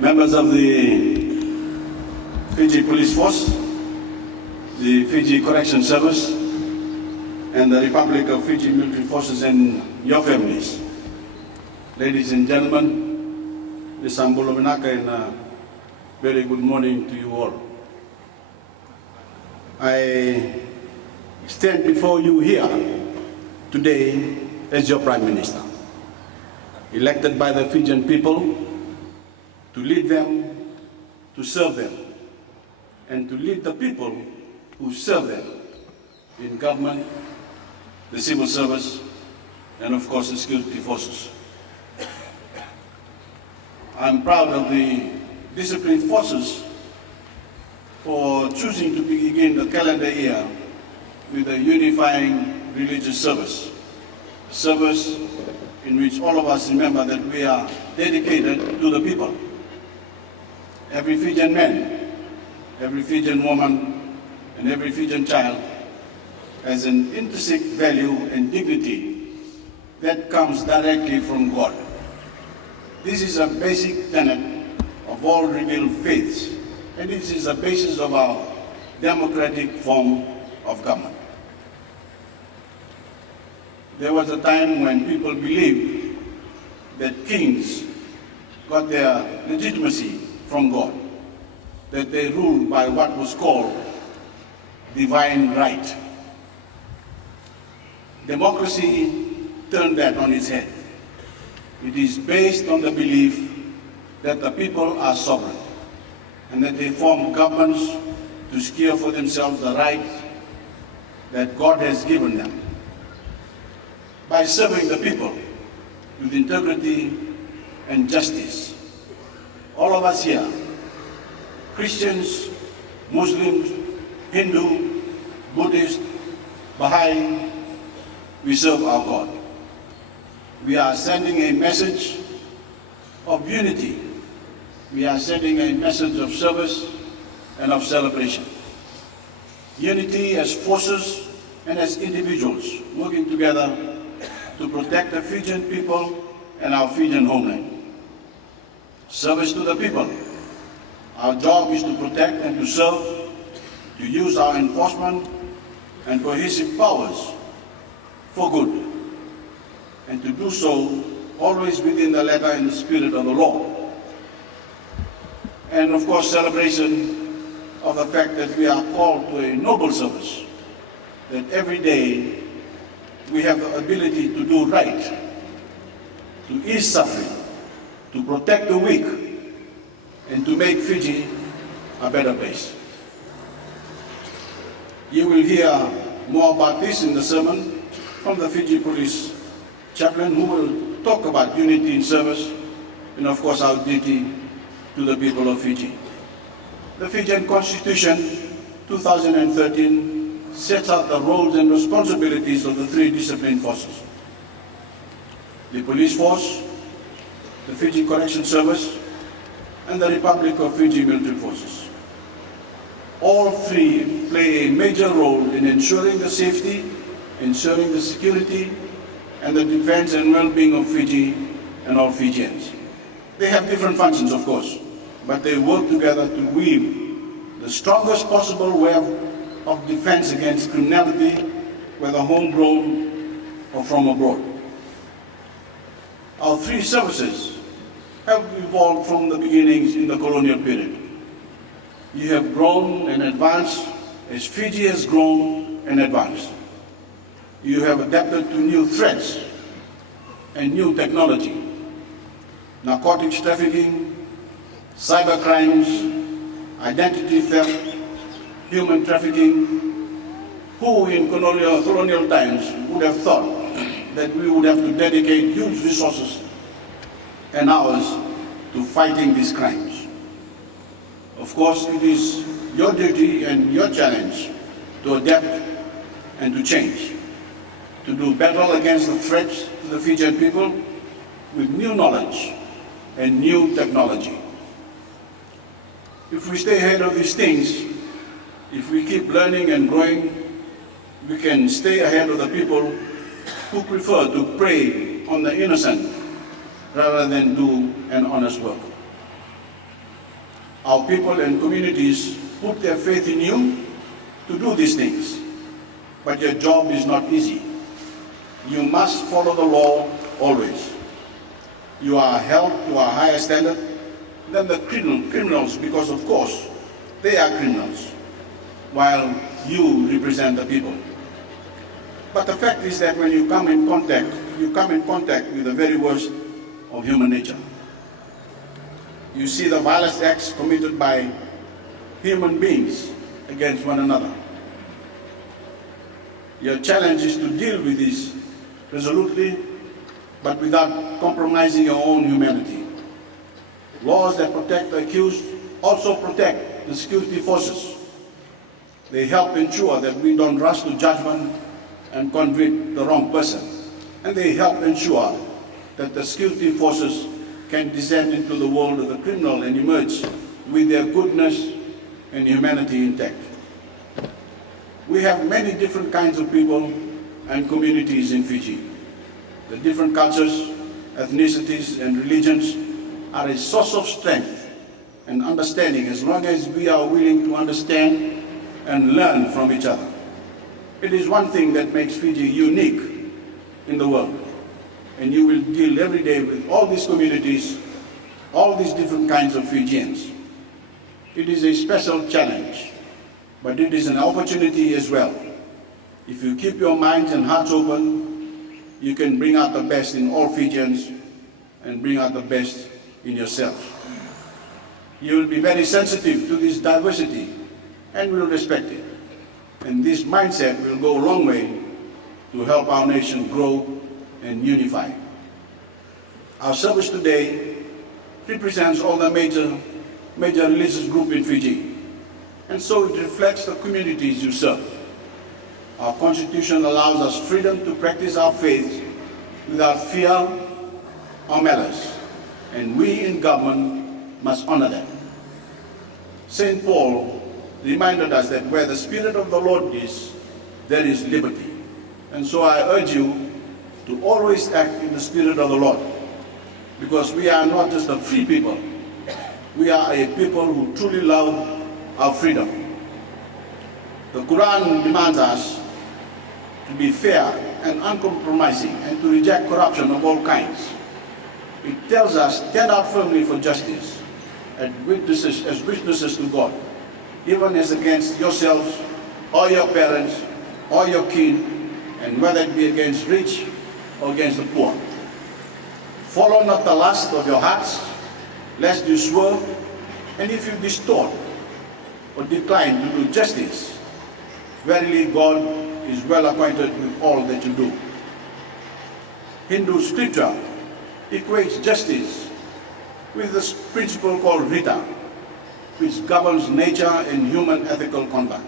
members of the Fiji Police Force, the Fiji Correction Service, and the Republic of Fiji Military Forces and your families. Ladies and gentlemen, this is Ambulo Minaka and a very good morning to you all. I stand before you here today as your Prime Minister, elected by the Fijian people to lead them, to serve them, and to lead the people who serve them in government, the civil service, and of course the security forces. I'm proud of the disciplined forces for choosing to begin the calendar year with a unifying religious service in which all of us remember that we are dedicated to the people. Every Fijian man, every Fijian woman, and every Fijian child has an intrinsic value and dignity that comes directly from God. This is a basic tenet of all revealed faiths, and this is the basis of our democratic form of government. There was a time when people believed that kings got their legitimacy from God, that they ruled by what was called divine right. Democracy turned that on its head. It is based on the belief that the people are sovereign and that they form governments to secure for themselves the rights that God has given them. By serving the people with integrity and justice, all of us here, Christians, Muslims, Hindu, Buddhist, Baha'i, we serve our God. We are sending a message of unity. We are sending a message of service and of celebration. Unity as forces and as individuals working together to protect the Fijian people and our Fijian homeland. Service to the people. Our job is to protect and to serve, to use our enforcement and cohesive powers for good, and to do so always within the letter and the spirit of the law. And of course, celebration of the fact that we are called to a noble service, that every day we have the ability to do right, to ease suffering, to protect the weak, and to make Fiji a better place. You will hear more about this in the sermon from the Fiji Police Chaplain, who will talk about unity in service and of course our duty to the people of Fiji. The Fijian Constitution 2013 sets out the roles and responsibilities of the three disciplined forces: the police force, the Fiji Correction Service, and the Republic of Fiji Military Forces. All three play a major role in ensuring the safety, ensuring the security, and the defense and well-being of Fiji and all Fijians. They have different functions, of course, but they work together to weave the strongest possible web of defense against criminality, whether homegrown or from abroad. Our three services have evolved from the beginnings in the colonial period. You have grown and advanced as Fiji has grown and advanced. You have adapted to new threats and new technology: narcotics trafficking, cyber crimes, identity theft, human trafficking. Who in colonial times would have thought that we would have to dedicate huge resources and hours to fighting these crimes? Of course, it is your duty and your challenge to adapt and to change, to do battle against the threats to the Fijian people with new knowledge and new technology. If we stay ahead of these things, if we keep learning and growing, we can stay ahead of the people who prefer to prey on the innocent rather than do an honest work. Our people and communities put their faith in you to do these things. But your job is not easy. You must follow the law always. You are held to a higher standard than the criminals because, of course, they are criminals, while you represent the people. But the fact is that when you come in contact with the very worst of human nature. You see the violent acts committed by human beings against one another. Your challenge is to deal with this resolutely, but without compromising your own humanity. Laws that protect the accused also protect the security forces. They help ensure that we don't rush to judgment and convict the wrong person. And they help ensure that the security forces can descend into the world of the criminal and emerge with their goodness and humanity intact. We have many different kinds of people and communities in Fiji. The different cultures, ethnicities, and religions are a source of strength and understanding as long as we are willing to understand and learn from each other. It is one thing that makes Fiji unique in the world. And you will deal every day with all these communities, all these different kinds of Fijians. It is a special challenge, but it is an opportunity as well. If you keep your minds and hearts open, you can bring out the best in all Fijians and bring out the best in yourselves. You will be very sensitive to this diversity and will respect it. And this mindset will go a long way to help our nation grow and unify. Our service today represents all the major religious groups in Fiji, and so it reflects the communities you serve. Our Constitution allows us freedom to practice our faith without fear or malice, and we in government must honor that. St. Paul reminded us that where the Spirit of the Lord is, there is liberty. And so I urge you to always act in the Spirit of the Lord, because we are not just a free people, we are a people who truly love our freedom. The Quran demands us to be fair and uncompromising and to reject corruption of all kinds. It tells us, stand out firmly for justice as witnesses to God, even as against yourselves or your parents or your kin, and whether it be against rich or against the poor. Follow not the lust of your hearts, lest you swerve, and if you distort or decline to do justice, verily God is well acquainted with all that you do. Hindu scripture equates justice with this principle called Rita, which governs nature and human ethical conduct.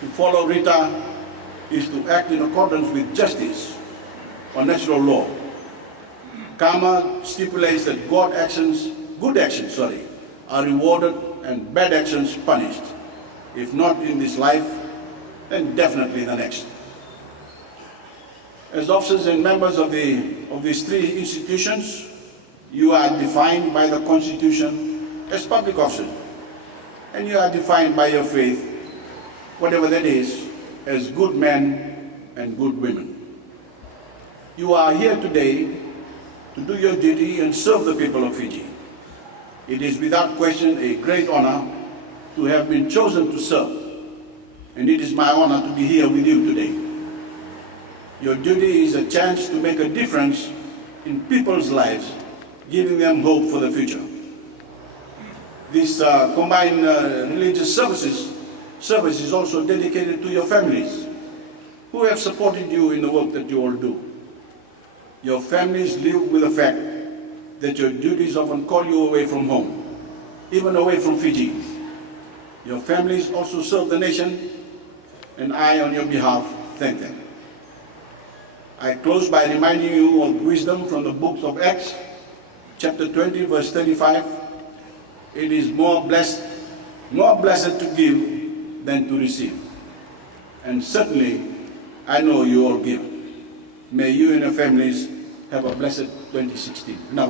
To follow Rita is to act in accordance with justice or natural law. Karma stipulates that good actions, are rewarded and bad actions punished. If not in this life, then definitely in the next. As officers and members of these three institutions, you are defined by the Constitution as public officers, and you are defined by your faith, whatever that is, as good men and good women. You are here today to do your duty and serve the people of Fiji. It is without question a great honor to have been chosen to serve, and it is my honor to be here with you today. Your duty is a chance to make a difference in people's lives, giving them hope for the future. This combined religious service is also dedicated to your families, who have supported you in the work that you all do. Your families live with the fact that your duties often call you away from home, even away from Fiji. Your families also serve the nation, and I, on your behalf, thank them. I close by reminding you of wisdom from the books of Acts, chapter 20, verse 35. It is more blessed to give than to receive. And certainly, I know you all give. May you and your families have a blessed 2016. Now,